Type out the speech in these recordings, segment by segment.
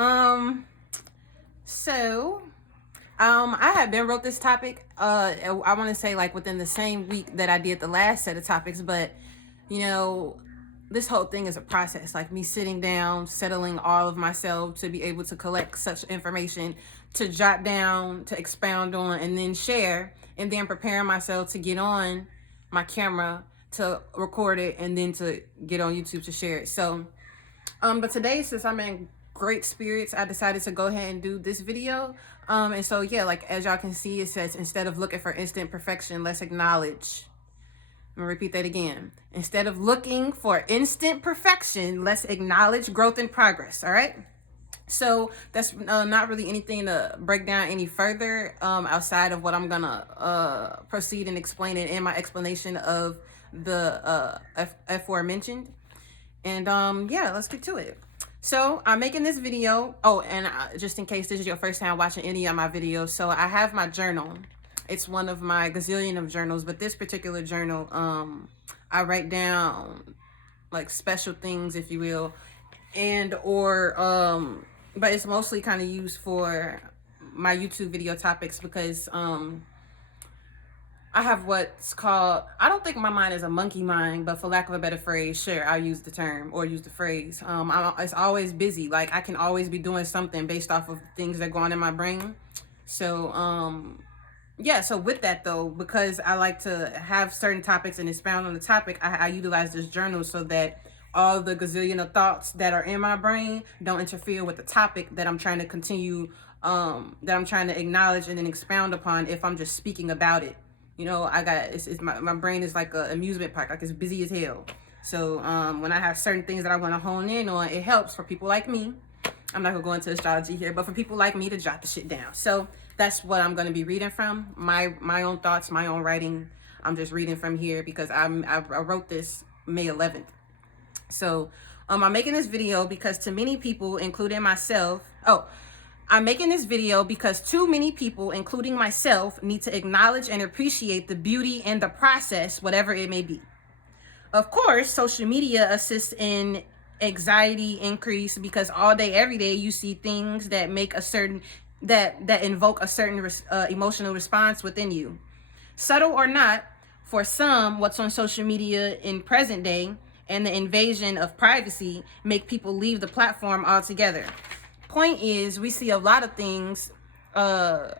Um, so, I had been wrote this topic. I want to say like within the same week that I did the last set of topics, but you know, this whole thing is a process. Like me sitting down, settling all of myself to be able to collect such information, to jot down, to expound on, and then share, and then preparing myself to get on my camera to record it, and then to get on YouTube to share it. So, but today, since I'm in great spirits, I decided to go ahead and do this video. And so yeah, like as y'all can see, it says instead of looking for instant perfection, let's acknowledge. I'm gonna repeat that again. Instead of looking for instant perfection, let's acknowledge growth and progress. All right. So that's not really anything to break down any further outside of what I'm gonna proceed and explain it in my explanation of the aforementioned. And yeah, let's get to it. So I'm making this video. Oh, and just in case this is your first time watching any of my videos, so I have my journal. It's one of my gazillion of journals, but this particular journal, I write down like special things, if you will, and or but it's mostly kind of used for my YouTube video topics because I have what's called, I don't think my mind is a monkey mind, but for lack of a better phrase, sure, I'll use the term or use the phrase. It's always busy. Like I can always be doing something based off of things that go on in my brain. So, yeah, so with that though, because I like to have certain topics and expound on the topic, I utilize this journal so that all the gazillion of thoughts that are in my brain don't interfere with the topic that I'm trying to continue, that I'm trying to acknowledge and then expound upon if I'm just speaking about it. You know, it's my brain is like an amusement park, like it's busy as hell. So when I have certain things that I want to hone in on, it helps for people like me. I'm not gonna go into astrology here, but for people like me to jot the shit down. So that's what I'm gonna be reading from. My own thoughts, my own writing. I'm just reading from here because I wrote this May 11th. So I'm making this video because to many people, including myself, I'm making this video because too many people, including myself, need to acknowledge and appreciate the beauty in the process, whatever it may be. Of course, social media assists in anxiety increase because all day, every day, you see things that make a certain, that invoke a certain emotional response within you. Subtle or not, for some, what's on social media in present day and the invasion of privacy make people leave the platform altogether. Point is, we see a lot of things are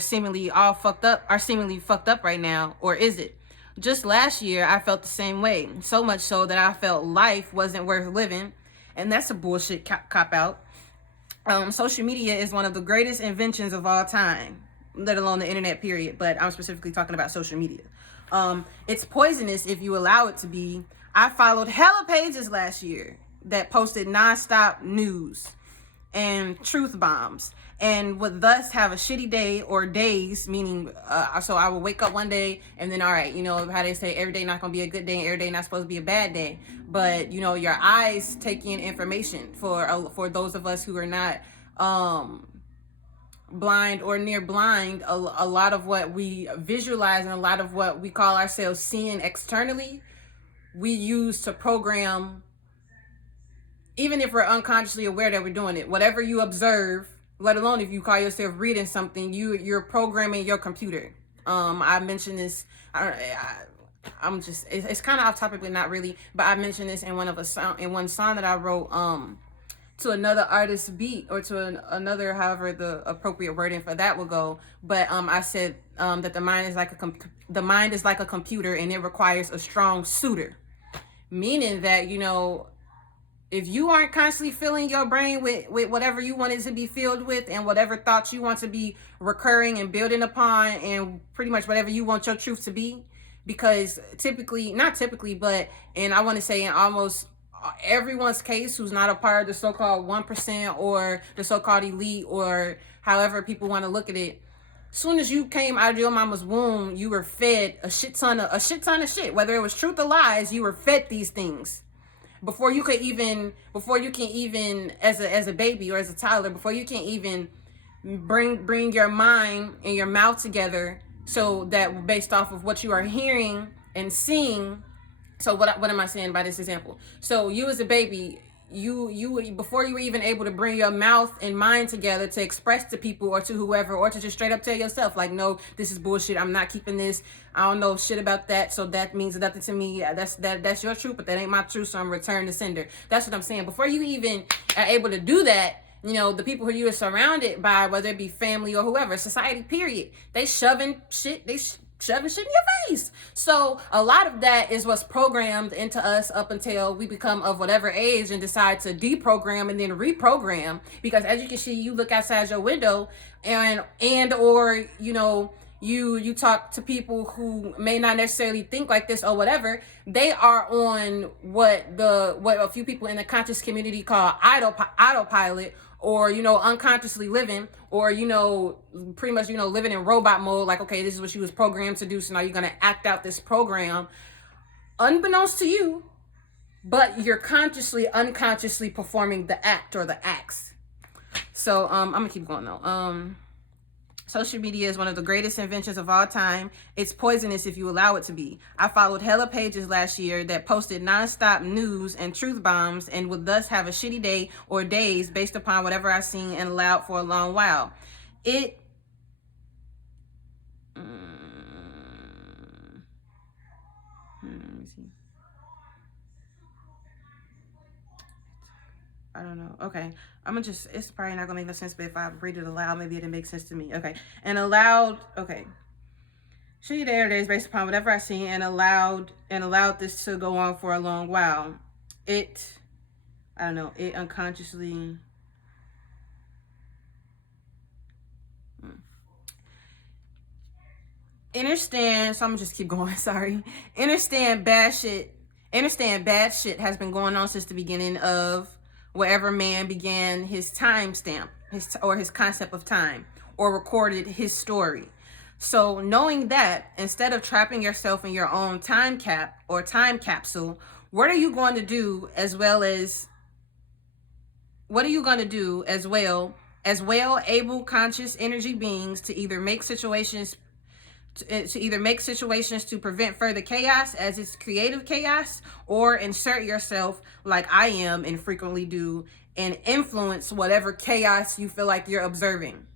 seemingly fucked up right now, or is it? Just last year I felt the same way, so much so that I felt life wasn't worth living, and that's a bullshit cop out. Social media is one of the greatest inventions of all time, let alone the internet period, but I'm specifically talking about social media. It's poisonous if you allow it to be. I followed hella pages last year that posted nonstop news and truth bombs and would thus have a shitty day or days, meaning so I would wake up one day and then, all right, you know how they say every day not gonna be a good day and every day not supposed to be a bad day, but you know your eyes take in information. For those of us who are not blind or near blind, a lot of what we visualize and a lot of what we call ourselves seeing externally, we use to program. Even if we're unconsciously aware that we're doing it, whatever you observe, let alone if you call yourself reading something, you're programming your computer. I mentioned this. It's kind of off topic, but not really. But I mentioned this in one song that I wrote to another artist's beat, or to another, however the appropriate wording for that will go. But I said that the mind is like a computer, and it requires a strong suitor, meaning that, you know, if you aren't constantly filling your brain with whatever you want it to be filled with and whatever thoughts you want to be recurring and building upon and pretty much whatever you want your truth to be, because not typically, but and I want to say in almost everyone's case who's not a part of the so-called 1% or the so-called elite, or however people want to look at it, soon as you came out of your mama's womb, you were fed a shit ton of shit. Whether it was truth or lies, you were fed these things. Before you can even, as a baby or as a toddler, before you can even bring your mind and your mouth together, so that based off of what you are hearing and seeing. So what am I saying by this example? So you as a baby, you before you were even able to bring your mouth and mind together to express to people or to whoever, or to just straight up tell yourself like, no, this is bullshit, I'm not keeping this, I don't know shit about that, so that means nothing to me. That's your truth, but that ain't my truth, so I'm return to sender. That's what I'm saying. Before you even are able to do that, the people who you are surrounded by, whether it be family or whoever, society, period, they shoving shit in your face. So a lot of that is what's programmed into us up until we become of whatever age and decide to deprogram and then reprogram. Because as you can see, you look outside your window or you talk to people who may not necessarily think like this or whatever. They are on what a few people in the conscious community call autopilot, or unconsciously living, or pretty much living in robot mode. Like, okay, this is what you was programmed to do, so now you're gonna act out this program unbeknownst to you, but you're unconsciously performing the act or the acts. So I'm gonna keep going though. Social media is one of the greatest inventions of all time. It's poisonous if you allow it to be. I followed hella pages last year that posted nonstop news and truth bombs and would thus have a shitty day or days based upon whatever I seen and allowed for a long while. Let me see. I don't know. Okay. It's probably not gonna make no sense, but if I read it aloud, maybe it'll make sense to me. Okay. Okay. Shitty day or days based upon whatever I seen and allowed this to go on for a long while. It unconsciously understand, so I'm gonna just keep going, sorry. Understand bad shit has been going on since the beginning of wherever man began his timestamp, his concept of time, or recorded his story. So knowing that, instead of trapping yourself in your own time capsule, what are you going to do as well, able conscious energy beings to either make situations to prevent further chaos as it's creative chaos, or insert yourself like I am and frequently do, and influence whatever chaos you feel like you're observing,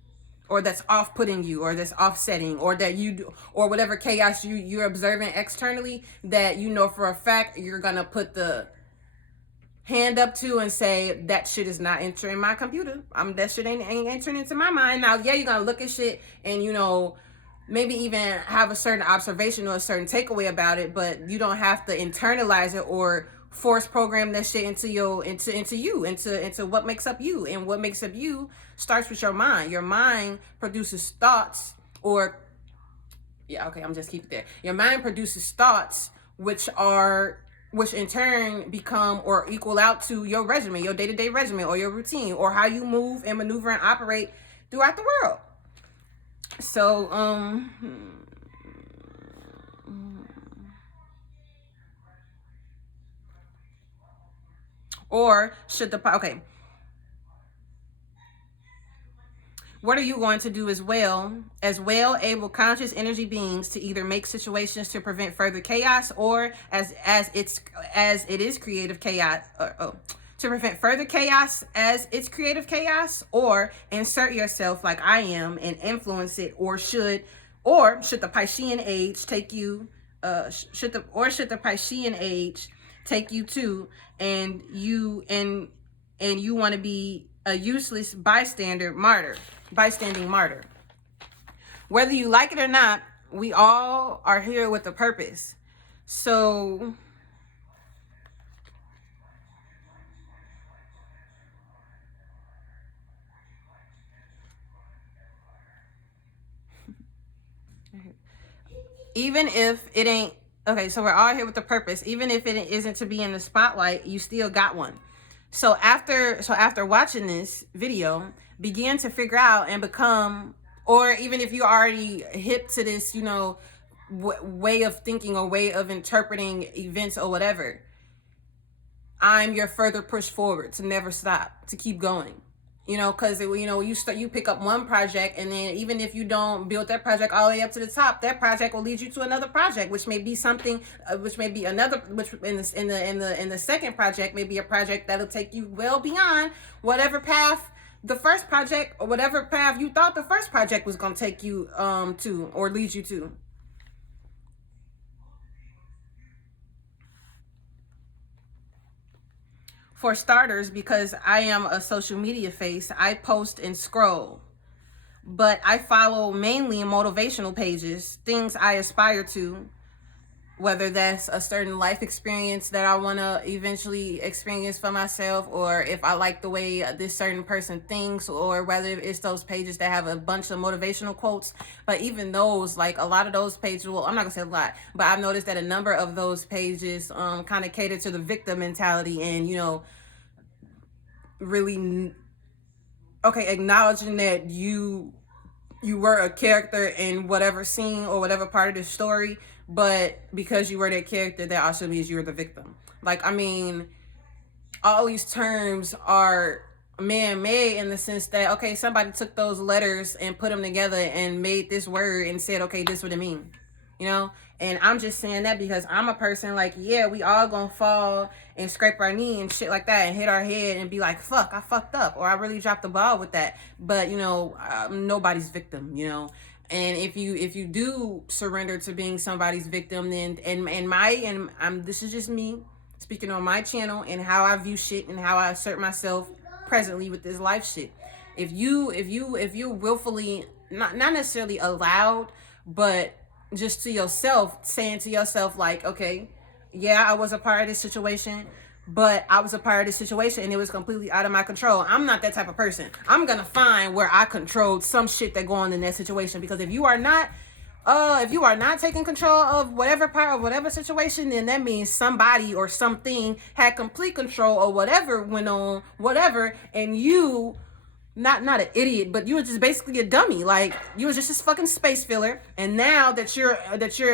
or that's off-putting you, or that's offsetting, or that you do, or whatever chaos you're observing externally that for a fact you're gonna put the hand up to and say, that shit is not entering my computer. That shit ain't entering into my mind. Now, yeah, you're gonna look at shit and maybe even have a certain observation or a certain takeaway about it, but you don't have to internalize it or force program that shit into what makes up you. And what makes up you starts with your mind. Your mind produces thoughts, I'm just keep it there. Your mind produces thoughts which in turn become or equal out to your regimen, your day-to-day regimen, or your routine, or how you move and maneuver and operate throughout the world. So, what are you going to do as well, able conscious energy beings, to either make situations to prevent further chaos, or as it is creative chaos, to prevent further chaos as it's creative chaos, or insert yourself like I am and influence it, or should the Piscean age take you to, and you want to be a useless bystanding martyr. Whether you like it or not, we all are here with a purpose. So even if it ain't, so we're all here with a purpose. Even if it isn't to be in the spotlight, you still got one. So after watching this video, begin to figure out and become, or even if you're already hip to this, way of thinking or way of interpreting events or whatever, I'm your further push forward to never stop, to keep going. You know, because you pick up one project, and then even if you don't build that project all the way up to the top, that project will lead you to another project, which may be something, which may be another, which in the second project may be a project that'll take you well beyond whatever path the first project, or whatever path you thought the first project was going to take you to, or lead you to. For starters, because I am a social media face, I post and scroll. But I follow mainly motivational pages, things I aspire to, whether that's a certain life experience that I want to eventually experience for myself, or if I like the way this certain person thinks, or whether it's those pages that have a bunch of motivational quotes. But even those, like a lot of those pages, well, I'm not gonna say a lot, but I've noticed that a number of those pages kind of cater to the victim mentality, and really, okay, acknowledging that you were a character in whatever scene or whatever part of the story, but because you were that character, that also means you're the victim. Like, I mean, all these terms are man-made in the sense that, okay, somebody took those letters and put them together and made this word and said, okay, this is what it means, and I'm just saying that because I'm a person, like, yeah, we all gonna fall and scrape our knee and shit like that and hit our head and be like, fuck, I fucked up, or I really dropped the ball with that. But nobody's victim, and if you do surrender to being somebody's victim, then this is just me speaking on my channel and how I view shit and how I assert myself presently with this life shit. If you willfully, not necessarily allowed, but just to yourself, saying to yourself, like, okay, yeah, I was a part of this situation, but I was a part of this situation and it was completely out of my control. I'm not that type of person. I'm gonna find where I controlled some shit that go on in that situation, because if you are not taking control of whatever part of whatever situation, then that means somebody or something had complete control of whatever went on, whatever, and you, not an idiot, but you were just basically a dummy. Like, you were just this fucking space filler, and now that you're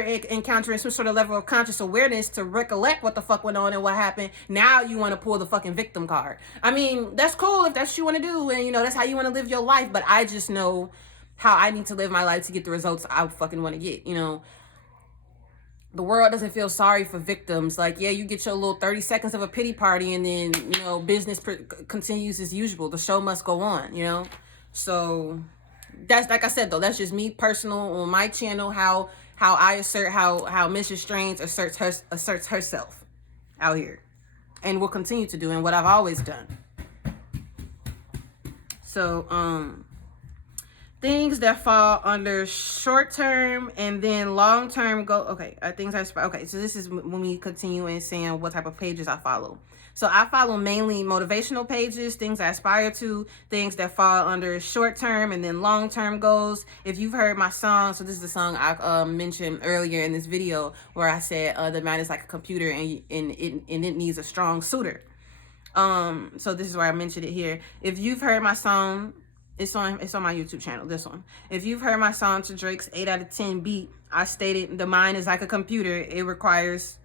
encountering some sort of level of conscious awareness to recollect what the fuck went on and what happened, now you want to pull the fucking victim card. I mean, that's cool if that's what you want to do, and that's how you want to live your life, but I just know how I need to live my life to get the results I fucking want to get. The world doesn't feel sorry for victims. Like, yeah, you get your little 30 seconds of a pity party, and then, business continues as usual. The show must go on, So that's, like I said, though, that's just me personal on my channel, how I assert, how Mrs. Strange asserts herself out here, and will continue to do, and what I've always done. So, things that fall under short-term and then long-term go. Okay, things okay. So this is when we continue in saying what type of pages I follow. So I follow mainly motivational pages, things I aspire to, things that fall under short-term and then long-term goals. If you've heard my song, so this is the song I mentioned earlier in this video where I said the mind is like a computer and it needs a strong suitor. So this is where I mentioned it here. If you've heard my song, it's on my YouTube channel, this one. If you've heard my song to Drake's 8 out of 10 beat, I stated the mind is like a computer. It requires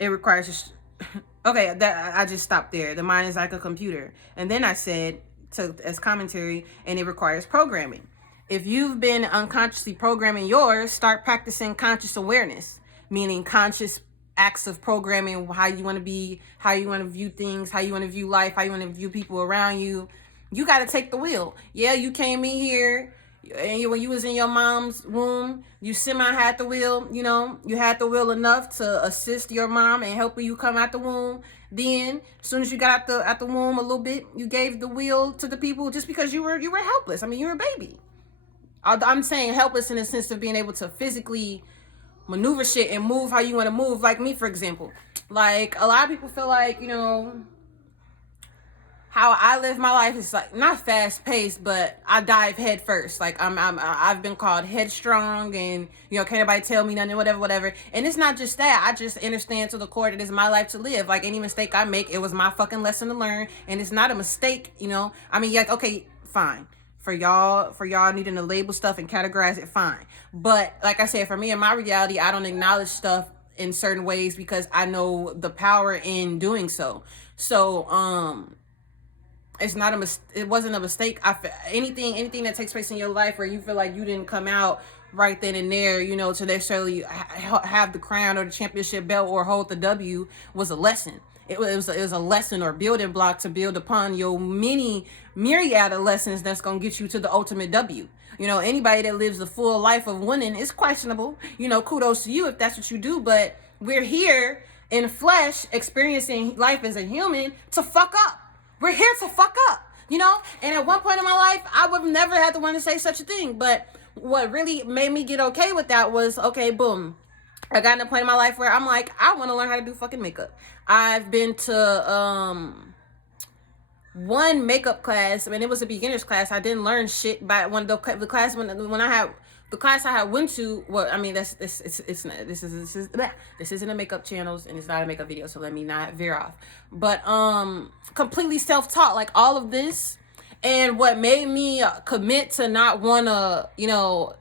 okay, that I just stopped there. The mind is like a computer. And then I said as commentary, and it requires programming. If you've been unconsciously programming yours, start practicing conscious awareness, meaning conscious acts of programming, how you want to be, how you want to view things, how you want to view life, how you want to view people around you. You got to take the wheel. Yeah, you came in here, and when you was in your mom's womb, you semi had the wheel, you had the wheel enough to assist your mom and help you come out the womb. Then, as soon as you got out the womb a little bit, you gave the wheel to the people just because you were helpless. I mean, you were a baby. I'm saying helpless in the sense of being able to physically maneuver shit and move how you want to move. Like me, for example. Like, a lot of people feel like, how I live my life is like not fast paced, but I dive head first. Like I've been called headstrong, and can't nobody tell me nothing, whatever. And it's not just that. I just understand to the core that it's my life to live. Like, any mistake I make, it was my fucking lesson to learn, and it's not a mistake. I mean, yeah, okay, fine. For y'all needing to label stuff and categorize it, fine. But like I said, for me in my reality, I don't acknowledge stuff in certain ways because I know the power in doing so. So It's not it wasn't a mistake. Anything that takes place in your life where you feel like you didn't come out right then and there, you know, to necessarily have the crown or the championship belt or hold the W was a lesson. It was a lesson or building block to build upon your many myriad of lessons that's gonna get you to the ultimate W. You know, anybody that lives a full life of winning is questionable. You know, kudos to you if that's what you do, but we're here in flesh experiencing life as a human to fuck up. We're here to fuck up, you know? And at one point in my life, I would have never had to want to say such a thing. But what really made me get okay with that was, okay, boom. I got to a point in my life where I'm like, I want to learn how to do fucking makeup. I've been to one makeup class. I mean, it was a beginner's class. I didn't learn shit by when the class when I had the class I had went to. Well, I mean, this isn't a makeup channels and it's not a makeup video, so let me not veer off. But completely self-taught, like all of this, and what made me commit to not want to, you know,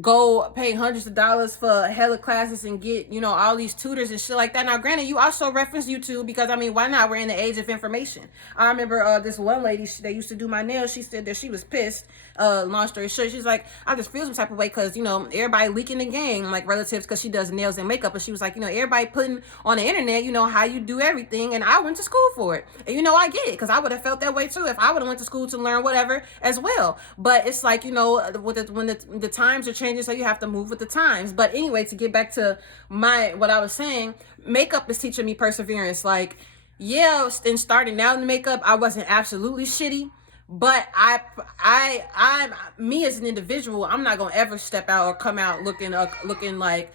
go pay hundreds of dollars for hella classes and get, you know, all these tutors and shit like that. Now, granted, you also reference YouTube because, I mean, why not? We're in the age of information. I remember this one lady, that used to do my nails, she said that she was pissed. Long story short, she's like, I just feel some type of way because, you know, everybody leaking the game, like relatives, because she does nails and makeup. And she was like, you know, everybody putting on the internet, you know, how you do everything. And I went to school for it. And, you know, I get it because I would have felt that way too if I would have went to school to learn whatever as well. But it's like, you know, when the times are changing, so you have to move with the times. But anyway, to get back to what I was saying, makeup is teaching me perseverance. Like, yeah, in starting out in makeup, I wasn't absolutely shitty. But I'm me as an individual, I'm not gonna ever step out or come out looking like,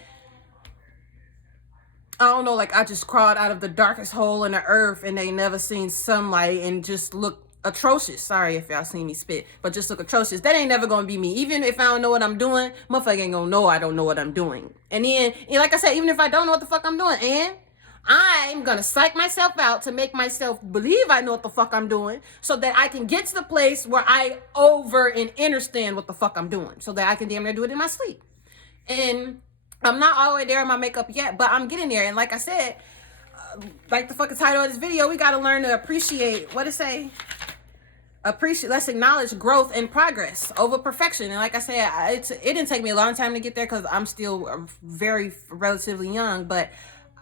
I don't know, like I just crawled out of the darkest hole in the earth and they never seen sunlight and just look atrocious. Sorry if y'all seen me spit, but just look atrocious. That ain't never gonna be me. Even if I don't know what I'm doing, motherfucker ain't gonna know I don't know what I'm doing. And then, like I said, even if I don't know what the fuck I'm doing, and I'm gonna psych myself out to make myself believe I know what the fuck I'm doing so that I can get to the place where I over and understand what the fuck I'm doing so that I can damn near do it in my sleep. And I'm not all the way there in my makeup yet, but I'm getting there. And like I said, like the fucking title of this video, we gotta learn to appreciate, what it say? Let's acknowledge growth and progress over perfection. And like I said, it didn't take me a long time to get there because I'm still very relatively young, but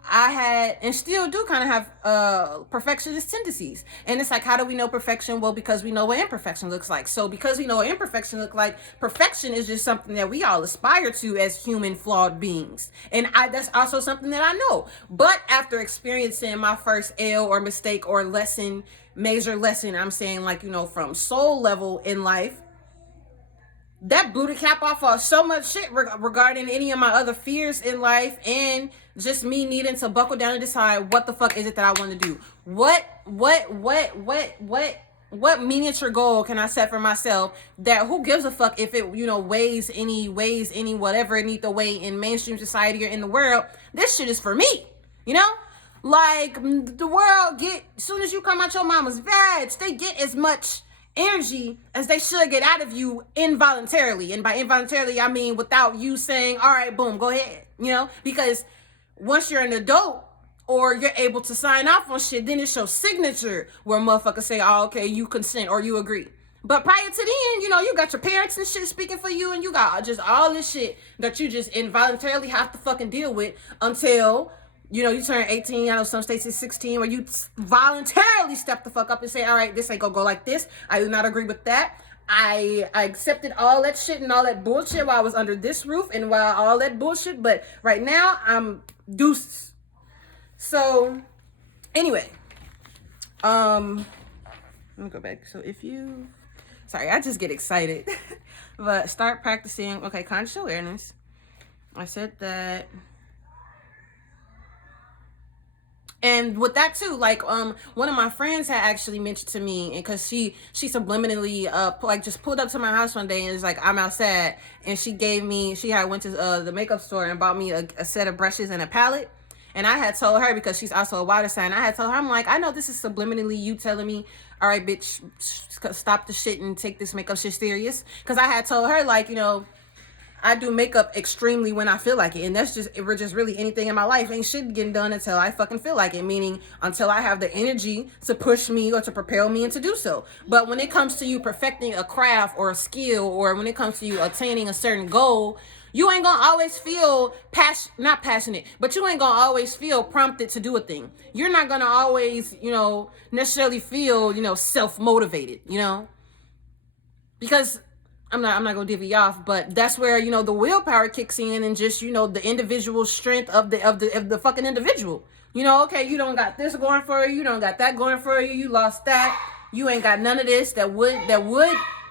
I had and still do kind of have perfectionist tendencies. And it's like, how do we know perfection? Well, because we know what imperfection looks like. So because we know what imperfection looks like, perfection is just something that we all aspire to as human flawed beings. And that's also something that I know. But after experiencing my first L or mistake or lesson, major lesson, I'm saying, like, you know, from soul level in life, that blew the cap off of so much shit regarding any of my other fears in life, and just me needing to buckle down and decide what the fuck is it that I want to do. What miniature goal can I set for myself that who gives a fuck if it, you know, weighs any whatever it need to weigh in mainstream society or in the world. This shit is for me, you know? Like, the world as soon as you come out your mama's veg, they get as much energy as they should get out of you involuntarily. And by involuntarily, I mean without you saying, all right, boom, go ahead, you know? Because once you're an adult or you're able to sign off on shit, then it's your signature where motherfuckers say, oh, okay, you consent or you agree. But prior to then, you know, you got your parents and shit speaking for you, and you got just all this shit that you just involuntarily have to fucking deal with until, you know, you turn 18. I know some states it's 16, where you voluntarily step the fuck up and say, all right, this ain't gonna go like this. I do not agree with that. I accepted all that shit and all that bullshit while I was under this roof and while all that bullshit, but right now I'm deuces. So anyway, let me go back. So sorry, I just get excited. But start practicing, okay, conscious awareness. I said that. And with that too, like, one of my friends had actually mentioned to me, and cause she subliminally, like just pulled up to my house one day and was like, I'm outside. And she had went to the makeup store and bought me a set of brushes and a palette. And I had told her, because she's also a water sign, I had told her, I'm like, I know this is subliminally you telling me, all right, bitch, stop the shit and take this makeup shit serious. Cause I had told her, like, you know, I do makeup extremely when I feel like it. And that's just, it was just really anything in my life. Ain't shit getting done until I fucking feel like it. Meaning until I have the energy to push me or to propel me into do so. But when it comes to you perfecting a craft or a skill, or when it comes to you attaining a certain goal, you ain't gonna always feel not passionate, but you ain't gonna always feel prompted to do a thing. You're not gonna always, necessarily feel, self-motivated, because I'm not gonna divvy off, but that's where the willpower kicks in, and just the individual strength of the fucking individual. Okay, you don't got this going for you don't got that going for you, you lost that, you ain't got none of this that would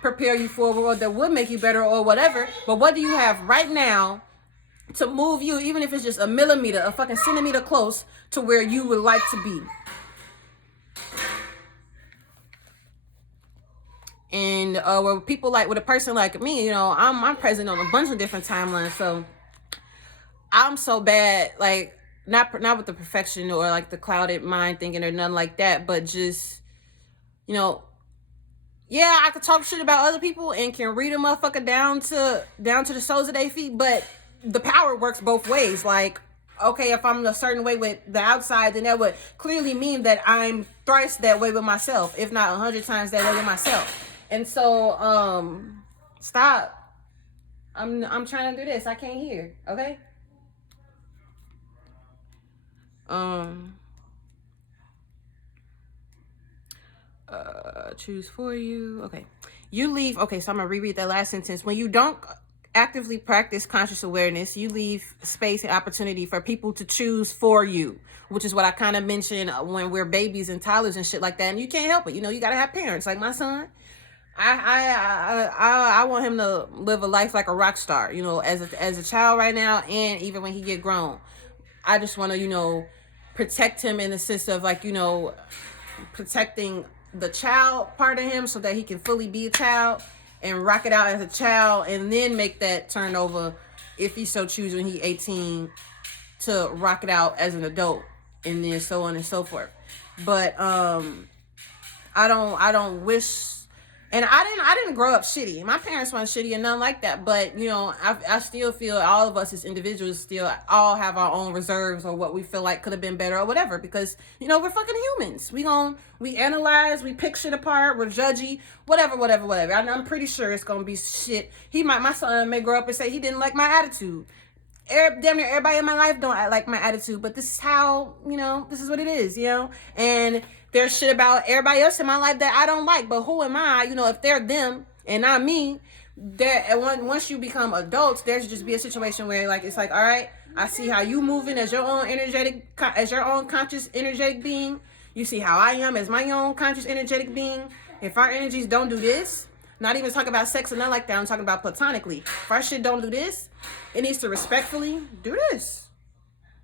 prepare you forward, or that would make you better, or whatever. But what do you have right now to move you, even if it's just a millimeter, a fucking centimeter close to where you would like to be? And with a person like me, I'm present on a bunch of different timelines. So I'm so bad, like not with the perfection or like the clouded mind thinking or nothing like that, but just, yeah, I could talk shit about other people and can read a motherfucker down to the soles of their feet, but the power works both ways. Like, okay, if I'm a certain way with the outside, then that would clearly mean that I'm thrice that way with myself, if not 100 times that way with myself. And so, stop. I'm trying to do this. I can't hear. Okay. Choose for you. Okay. You leave. Okay. So I'm going to reread that last sentence. When you don't actively practice conscious awareness, you leave space and opportunity for people to choose for you, which is what I kind of mentioned when we're babies and toddlers and shit like that. And you can't help it. You got to have parents. Like my son, I want him to live a life like a rock star, as a child right now, and even when he get grown. I just want to, protect him in the sense of like, protecting the child part of him so that he can fully be a child and rock it out as a child, and then make that turn over, if he so chooses when he's 18, to rock it out as an adult, and then so on and so forth. But I don't wish, and I didn't grow up shitty. My parents weren't shitty and nothing like that. But I still feel all of us as individuals still all have our own reserves, or what we feel like could have been better or whatever. Because we're fucking humans. We analyze, we pick shit apart, we're judgy, whatever. I'm pretty sure it's gonna be shit. My son may grow up and say he didn't like my attitude. Damn near everybody in my life don't like my attitude, but this is how, this is what it is, and there's shit about everybody else in my life that I don't like, but who am I, if they're them and not me? Once you become adults, there's just be a situation where like, it's like, all right, I see how you moving as your own conscious energetic being. You see how I am as my own conscious energetic being. If our energies don't do this, not even talking about sex or nothing like that, I'm talking about platonically. If our shit don't do this, it needs to respectfully do this.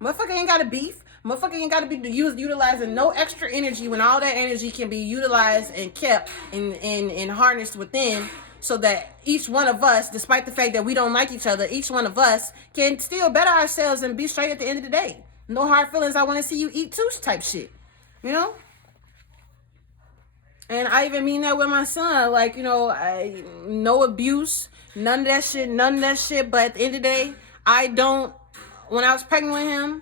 Motherfucker ain't got to beef. Motherfucker ain't got to be utilizing no extra energy when all that energy can be utilized and kept and harnessed within, so that each one of us, despite the fact that we don't like each other, each one of us can still better ourselves and be straight at the end of the day. No hard feelings, I want to see you eat too type shit. And I even mean that with my son. Like, no abuse, none of that shit. But at the end of the day, when I was pregnant with him,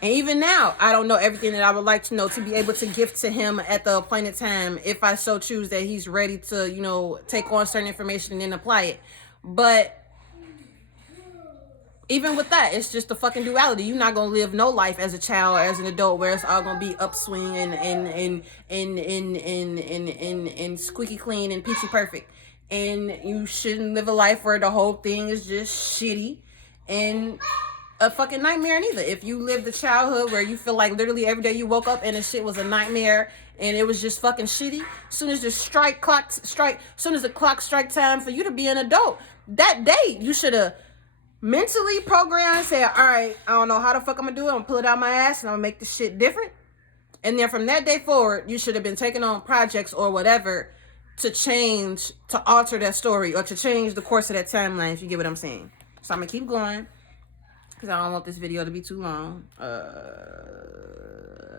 and even now, I don't know everything that I would like to know to be able to give to him at the appointed time, if I so choose that he's ready to, take on certain information and then apply it. But even with that, it's just a fucking duality. You're not gonna live no life as a child or as an adult where it's all gonna be upswing and squeaky clean and peachy perfect. And you shouldn't live a life where the whole thing is just shitty and a fucking nightmare neither. If you lived the childhood where you feel like literally every day you woke up and the shit was a nightmare and it was just fucking shitty, soon as the clock strike time for you to be an adult, that day you should have mentally programmed and said, all right, I don't know how the fuck I'm gonna do it. I'm gonna pull it out my ass and I'm gonna make this shit different. And then from that day forward, you should have been taking on projects or whatever to alter that story or to change the course of that timeline, if you get what I'm saying. So I'm gonna keep going because I don't want this video to be too long.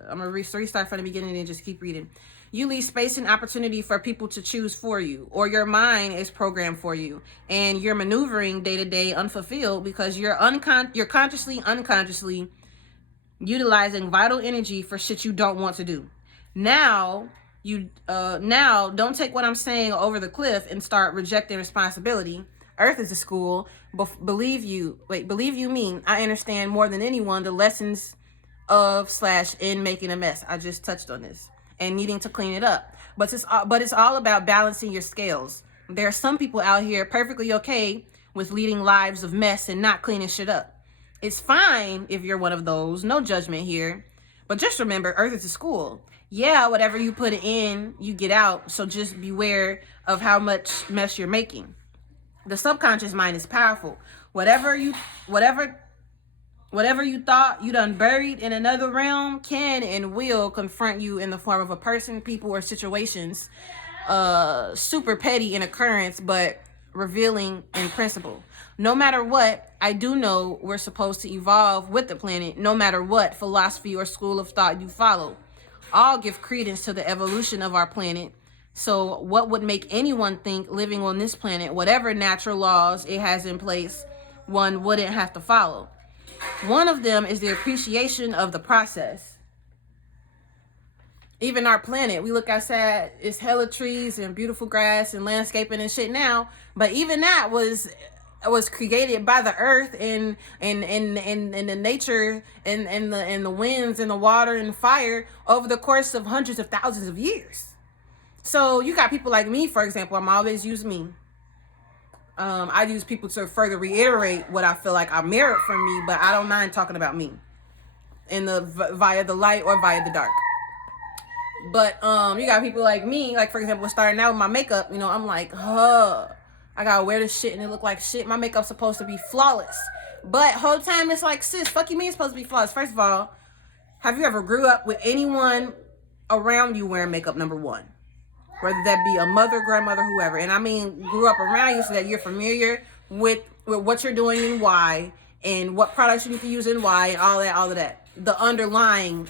I'm going to restart from the beginning and just keep reading. You leave space and opportunity for people to choose for you, or your mind is programmed for you, and you're maneuvering day to day unfulfilled because you're unconsciously utilizing vital energy for shit you don't want to do. Now don't take what I'm saying over the cliff and start rejecting responsibility. Earth is a school. Believe you me, I understand more than anyone the lessons of / in making a mess. I just touched on this and needing to clean it up. But it's all about balancing your scales. There are some people out here perfectly okay with leading lives of mess and not cleaning shit up. It's fine if you're one of those. No judgment here. But just remember, Earth is a school. Yeah, whatever you put in, you get out. So just beware of how much mess you're making. The subconscious mind is powerful. Whatever you thought you done buried in another realm can and will confront you in the form of a person, people, or situations. Super petty in occurrence, but revealing in principle. No matter what, I do know we're supposed to evolve with the planet, no matter what philosophy or school of thought you follow. All give credence to the evolution of our planet. So what would make anyone think living on this planet, whatever natural laws it has in place, one wouldn't have to follow? One of them is the appreciation of the process. Even our planet, we look outside, it's hella trees and beautiful grass and landscaping and shit now, but even that was created by the earth and the nature and the winds and the water and the fire over the course of hundreds of thousands of years. So you got people like me, for example. I'm always use me. I use people to further reiterate what I feel like I merit from me, but I don't mind talking about me via the light or via the dark. But you got people like me, like for example, starting out with my makeup. You know, I'm like, I gotta wear this shit and it look like shit. My makeup's supposed to be flawless, but whole time it's like, sis, fuck you mean it's supposed to be flawless? First of all, have you ever grew up with anyone around you wearing makeup? Number one. Whether that be a mother, grandmother, whoever. And I mean, grew up around you so that you're familiar with what you're doing and why, and what products you need to use and why, and all of that. The underlying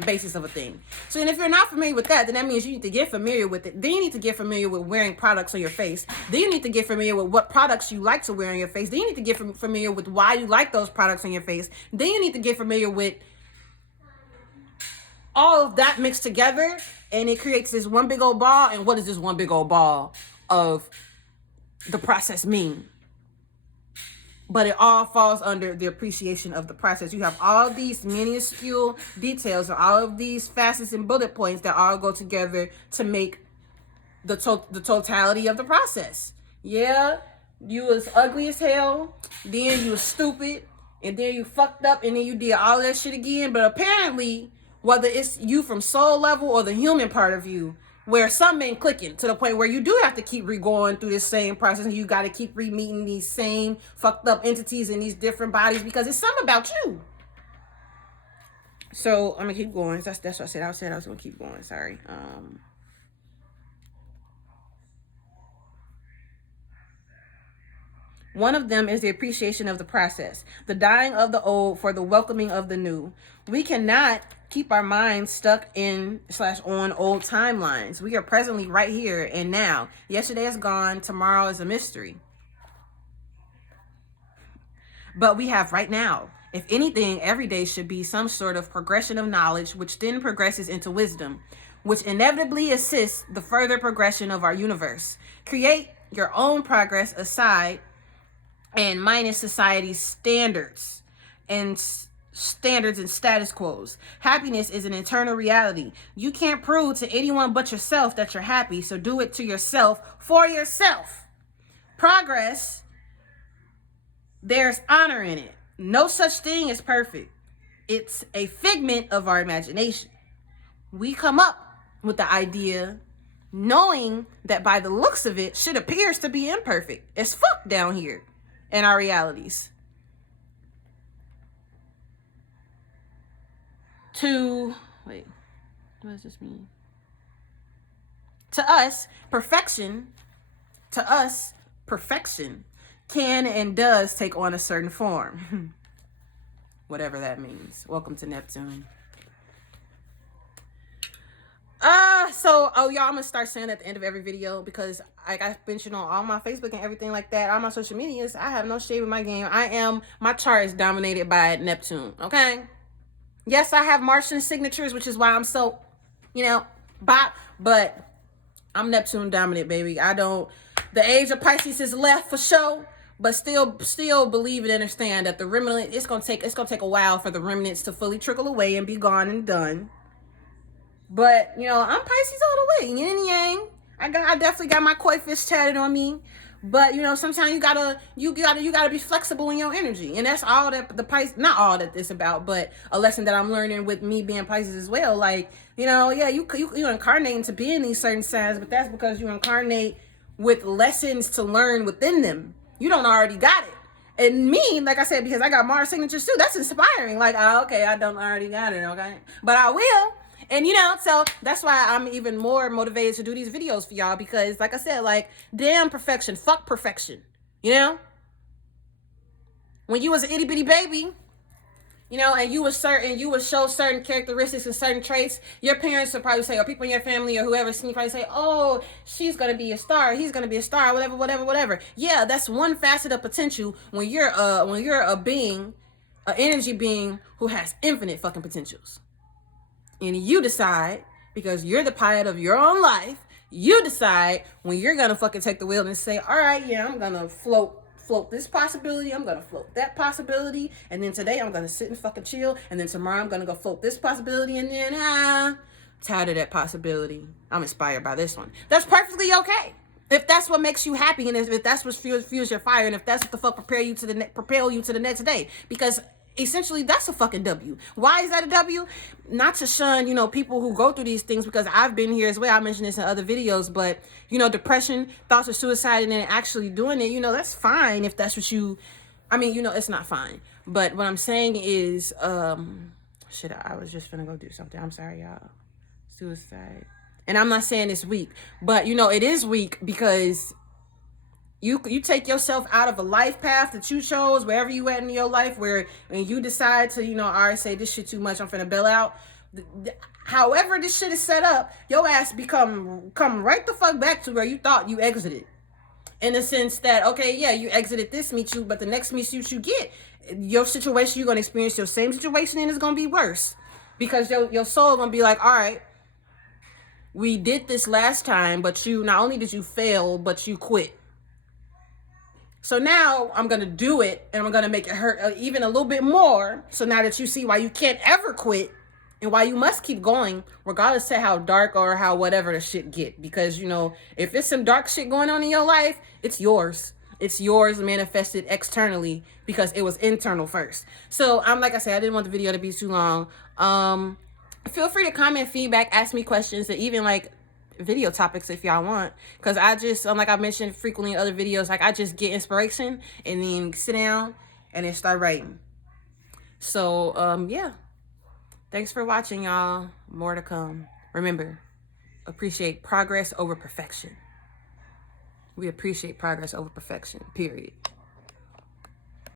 basis of a thing. So, and if you're not familiar with that, then that means you need to get familiar with it. Then you need to get familiar with wearing products on your face. Then you need to get familiar with what products you like to wear on your face. Then you need to get familiar with why you like those products on your face. Then you need to get familiar with all of that mixed together, and it creates this one big old ball. And what does this one big old ball of the process mean? But it all falls under the appreciation of the process. You have all these minuscule details and all of these facets and bullet points that all go together to make the totality of the process. Yeah, you was ugly as hell, then you was stupid, and then you fucked up, and then you did all that shit again. But apparently, whether it's you from soul level or the human part of you, where something ain't clicking to the point where you do have to keep going through this same process, and you got to keep re-meeting these same fucked up entities in these different bodies because it's something about you. So I'm gonna keep going. That's what I said. I was gonna keep going. Sorry. One of them is the appreciation of the process, the dying of the old for the welcoming of the new. We cannot keep our minds stuck in / on old timelines. We are presently right here and now. Yesterday is gone. Tomorrow is a mystery. But we have right now. If anything, every day should be some sort of progression of knowledge, which then progresses into wisdom, which inevitably assists the further progression of our universe. Create your own progress aside and minus society's standards and status quos. Happiness is an internal reality. You can't prove to anyone but yourself that you're happy, so do it to yourself for yourself. Progress, there's honor in it. No such thing as perfect. It's a figment of our imagination. We come up with the idea knowing that by the looks of it, shit appears to be imperfect. It's fuck down here in our realities. What does this mean? To us, perfection can and does take on a certain form. Whatever that means. Welcome to Neptune. So, oh, y'all, I'm gonna start saying at the end of every video because, like I mentioned on all my Facebook and everything like that, all my social medias, I have no shade in my game. My chart is dominated by Neptune, okay? Yes, I have Martian signatures, which is why I'm so, but I'm Neptune dominant, baby. The age of Pisces is left for sure, but still believe and understand that the remnant, it's gonna take a while for the remnants to fully trickle away and be gone and done. But, I'm Pisces all the way, yin and yang. I definitely got my koi fish tatted on me. But, sometimes you gotta be flexible in your energy. And that's all that the Pisces, not all that it's about, but a lesson that I'm learning with me being Pisces as well. Like, yeah, you incarnate into being these certain signs, but that's because you incarnate with lessons to learn within them. You don't already got it. And me, like I said, because I got Mars signatures too, that's inspiring. Like, okay, I don't already got it, okay? But I will. And so that's why I'm even more motivated to do these videos for y'all, because like I said, like, damn perfection, fuck perfection. When you was an itty bitty baby, and you would show certain characteristics and certain traits, your parents would probably say, or people in your family or whoever seen you probably say, oh, she's gonna be a star, he's gonna be a star, whatever. Yeah, that's one facet of potential when you're a being, an energy being who has infinite fucking potentials. And you decide, because you're the pilot of your own life, you decide when you're gonna fucking take the wheel and say, all right, yeah, I'm gonna float this possibility, I'm gonna float that possibility, and then today I'm gonna sit and fucking chill, and then tomorrow I'm gonna go float this possibility, and then tired of that possibility, I'm inspired by this one. That's perfectly okay. If that's what makes you happy, and if that's what fuels your fire, and if that's what the fuck propel you to the next day, because essentially that's a fucking W. Why is that a W? Not to shun, people who go through these things, because I've been here as well. I mentioned this in other videos, but depression, thoughts of suicide, and then actually doing it, that's fine if that's what you, it's not fine. But what I'm saying is, I was just gonna go do something. I'm sorry, y'all. Suicide. And I'm not saying it's weak, but it is weak because you take yourself out of a life path that you chose, wherever you at in your life, where when you decide to, all right, say this shit too much, I'm finna bail out. However this shit is set up, your ass come right the fuck back to where you thought you exited. In the sense that, okay, yeah, you exited this meet you, but the next meet you get, your situation, you're gonna experience your same situation, and it's gonna be worse. Because your soul gonna be like, all right, we did this last time, but you, not only did you fail, but you quit. So now I'm going to do it, and I'm going to make it hurt even a little bit more. So now that you see why you can't ever quit and why you must keep going, regardless of how dark or how whatever the shit get. Because, if it's some dark shit going on in your life, it's yours. It's yours manifested externally because it was internal first. So like I said, I didn't want the video to be too long. Feel free to comment feedback, ask me questions, and even like video topics if y'all want, because I just like I mentioned frequently in other videos, like I just get inspiration and then sit down and then start writing. So yeah, thanks for watching, y'all. More to come. Remember, appreciate progress over perfection. We appreciate progress over perfection, period.